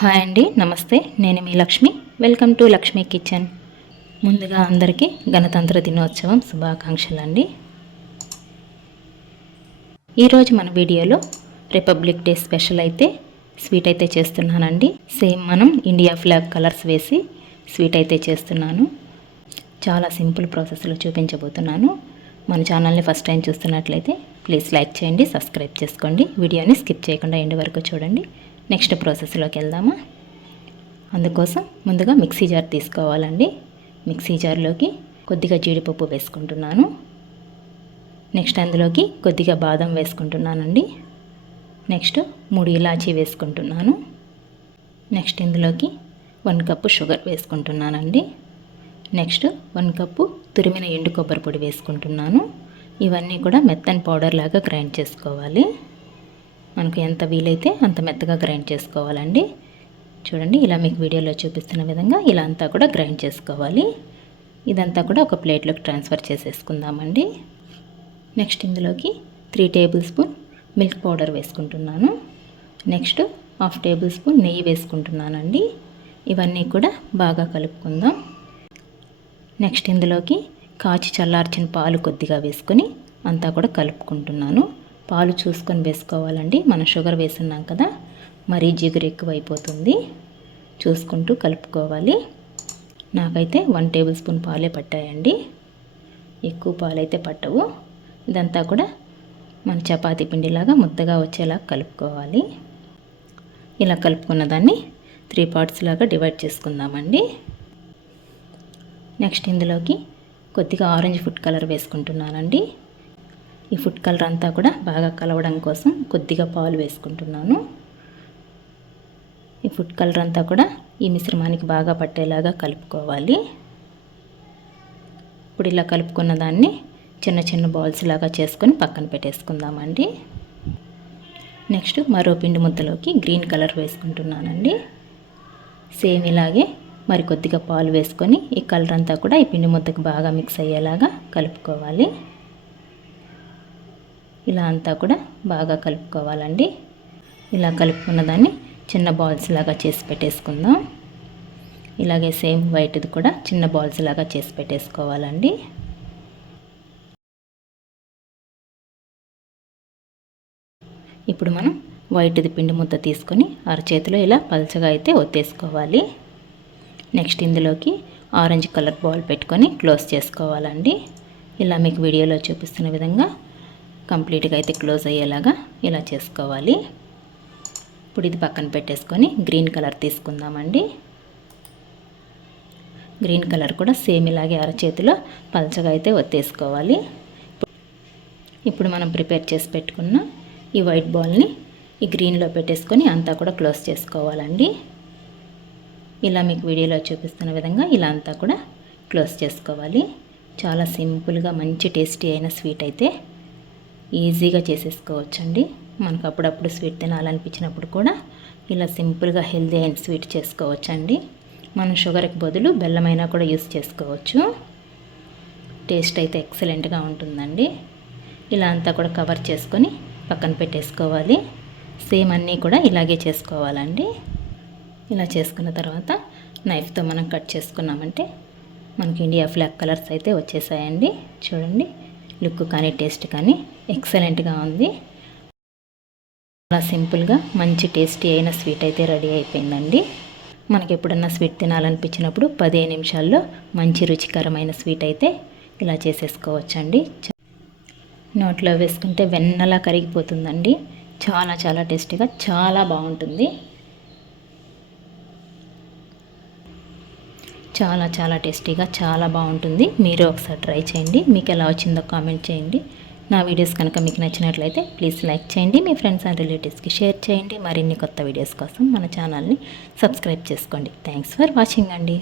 Hi అండి నమస్తే. నేను మీ Lakshmi. Welcome to Lakshmi kitchen. ముందుగా అందరికీ గణతంత్ర దినోత్సవం శుభాకాంక్షలు అండి. ఈరోజు మన వీడియోలో రిపబ్లిక్ డే స్పెషల్ అయితే స్వీట్ అయితే చేస్తున్నానండి. సేమ్ మనం ఇండియా ఫ్లాగ్ కలర్స్ వేసి స్వీట్ అయితే చేస్తున్నాను. చాలా సింపుల్ ప్రాసెస్లో చూపించబోతున్నాను. మన ఛానల్ని ఫస్ట్ టైం చూస్తున్నట్లయితే ప్లీజ్ లైక్ చేయండి సబ్స్క్రైబ్ చేసుకోండి. వీడియోని స్కిప్ చేయకుండా ఎండ్ వరకు చూడండి. నెక్స్ట్ ప్రాసెస్లోకి వెళ్దామా? అందుకోసం ముందుగా మిక్సీ జార్ తీసుకోవాలండి. మిక్సీ జార్లోకి కొద్దిగా జీడిపప్పు వేసుకుంటున్నాను. నెక్స్ట్ అందులోకి కొద్దిగా బాదం వేసుకుంటున్నానండి. నెక్స్ట్ మూడు ఇలాచీ వేసుకుంటున్నాను. నెక్స్ట్ ఇందులోకి వన్ కప్పు షుగర్ వేసుకుంటున్నానండి. నెక్స్ట్ వన్ కప్పు తురిమిన ఎండు కొబ్బరి పొడి వేసుకుంటున్నాను. ఇవన్నీ కూడా మెత్తని పౌడర్ లాగా గ్రైండ్ చేసుకోవాలి. మనకు ఎంత వీలైతే అంత మెత్తగా గ్రైండ్ చేసుకోవాలండి. చూడండి ఇలా మీకు వీడియోలో చూపిస్తున్న విధంగా ఇలా అంతా కూడా గ్రైండ్ చేసుకోవాలి. ఇదంతా కూడా ఒక ప్లేట్లోకి ట్రాన్స్ఫర్ చేసేసుకుందామండి. నెక్స్ట్ ఇందులోకి three table spoon milk powder వేసుకుంటున్నాను. నెక్స్ట్ హాఫ్ టేబుల్ స్పూన్ నెయ్యి వేసుకుంటున్నానండి. ఇవన్నీ కూడా బాగా కలుపుకుందాం. నెక్స్ట్ ఇందులోకి కాచి చల్లార్చిన పాలు కొద్దిగా వేసుకొని అంతా కూడా కలుపుకుంటున్నాను. పాలు చూసుకొని వేసుకోవాలండి. మనం షుగర్ వేసున్నాం కదా మరీ జిగురు ఎక్కువైపోతుంది. చూసుకుంటూ కలుపుకోవాలి. నాకైతే వన్ టేబుల్ స్పూన్ పాలే పట్టాయండి. ఎక్కువ పాలైతే పట్టవు. ఇదంతా కూడా మన చపాతీ పిండిలాగా ముద్దగా వచ్చేలా కలుపుకోవాలి. ఇలా కలుపుకున్న దాన్ని త్రీ పార్ట్స్ లాగా డివైడ్ చేసుకుందామండి. నెక్స్ట్ ఇందులోకి కొద్దిగా ఆరెంజ్ ఫుడ్ కలర్ వేసుకుంటున్నానండి. ఈ ఫుడ్ కలర్ అంతా కూడా బాగా కలవడం కోసం కొద్దిగా పాలు వేసుకుంటున్నాను. ఈ ఫుడ్ కలర్ అంతా కూడా ఈ మిశ్రమానికి బాగా పట్టేలాగా కలుపుకోవాలి. ఇప్పుడు ఇలా కలుపుకున్న దాన్ని చిన్న చిన్న బాల్స్ లాగా చేసుకొని పక్కన పెట్టేసుకుందామండి. నెక్స్ట్ మరో పిండి ముద్దలోకి గ్రీన్ కలర్ వేసుకుంటున్నానండి. సేమ్ ఇలాగే మరి కొద్దిగా పాలు వేసుకొని ఈ కలర్ అంతా కూడా ఈ పిండి ముద్దకు బాగా మిక్స్ అయ్యేలాగా కలుపుకోవాలి. ఇలా అంతా కూడా బాగా కలుపుకోవాలండి. ఇలా కలుపుకున్న దాన్ని చిన్న బాల్స్ లాగా చేసి పెట్టేసుకుందాం. ఇలాగే సేమ్ వైట్ది కూడా చిన్న బాల్స్ లాగా చేసి పెట్టేసుకోవాలండి. ఇప్పుడు మనం వైట్ది పిండి ముద్ద తీసుకొని అరచేతిలో ఇలా పలచగా అయితే ఒత్తేసుకోవాలి. నెక్స్ట్ ఇందులోకి ఆరెంజ్ కలర్ బాల్ పెట్టుకొని క్లోజ్ చేసుకోవాలండి. ఇలా మీకు వీడియోలో చూపిస్తున్న విధంగా కంప్లీట్గా అయితే క్లోజ్ అయ్యేలాగా ఇలా చేసుకోవాలి. ఇప్పుడు ఇది పక్కన పెట్టేసుకొని గ్రీన్ కలర్ తీసుకుందామండి. గ్రీన్ కలర్ కూడా సేమ్ ఇలాగే అరచేతిలో పలచగా అయితే ఒత్తేసుకోవాలి. ఇప్పుడు మనం ప్రిపేర్ చేసి పెట్టుకున్న ఈ వైట్ బాల్ని ఈ గ్రీన్లో పెట్టేసుకొని అంతా కూడా క్లోజ్ చేసుకోవాలండి. ఇలా మీకు వీడియోలో చూపిస్తున్న విధంగా ఇలా అంతా కూడా క్లోజ్ చేసుకోవాలి. చాలా సింపుల్గా మంచి టేస్టీ అయిన స్వీట్ అయితే ఈజీగా చేసేసుకోవచ్చండి. మనకు అప్పుడప్పుడు స్వీట్ తినాలనిపించినప్పుడు కూడా ఇలా సింపుల్గా హెల్దీ అయిన స్వీట్ చేసుకోవచ్చండి. మనం షుగర్కి బదులు బెల్లమైనా కూడా యూస్ చేసుకోవచ్చు. టేస్ట్ అయితే ఎక్సలెంట్గా ఉంటుందండి. ఇలా అంతా కూడా కవర్ చేసుకొని పక్కన పెట్టేసుకోవాలి. సేమ్ అన్నీ కూడా ఇలాగే చేసుకోవాలండి. ఇలా చేసుకున్న తర్వాత నైఫ్తో మనం కట్ చేసుకున్నామంటే మనకి ఇండియా ఫ్లాగ్ కలర్స్ అయితే వచ్చేసాయండి. చూడండి. లుక్ కానీ టేస్ట్ కానీ ఎక్సలెంట్గా ఉంది. చాలా సింపుల్గా మంచి టేస్టీ అయిన స్వీట్ అయితే రెడీ అయిపోయిందండి. మనకి ఎప్పుడన్నా స్వీట్ తినాలనిపించినప్పుడు పదిహేను నిమిషాల్లో మంచి రుచికరమైన స్వీట్ అయితే ఇలా చేసేసుకోవచ్చండి. నోట్లో వేసుకుంటే వెన్నలా కరిగిపోతుందండి. చాలా చాలా టేస్టీగా చాలా బాగుంటుంది. చాలా చాలా టేస్టీగా చాలా బాగుంటుంది. మీరు ఒకసారి ట్రై చేయండి. మీకు ఎలా వచ్చిందో కామెంట్ చేయండి. నా వీడియోస్ కనుక మీకు నచ్చినట్లయితే ప్లీజ్ లైక్ చేయండి. మీ ఫ్రెండ్స్ అండ్ రిలేటివ్స్కి షేర్ చేయండి. మరిన్ని కొత్త వీడియోస్ కోసం మన ఛానల్ని సబ్స్క్రైబ్ చేసుకోండి. థ్యాంక్స్ ఫర్ వాచింగ్ అండి.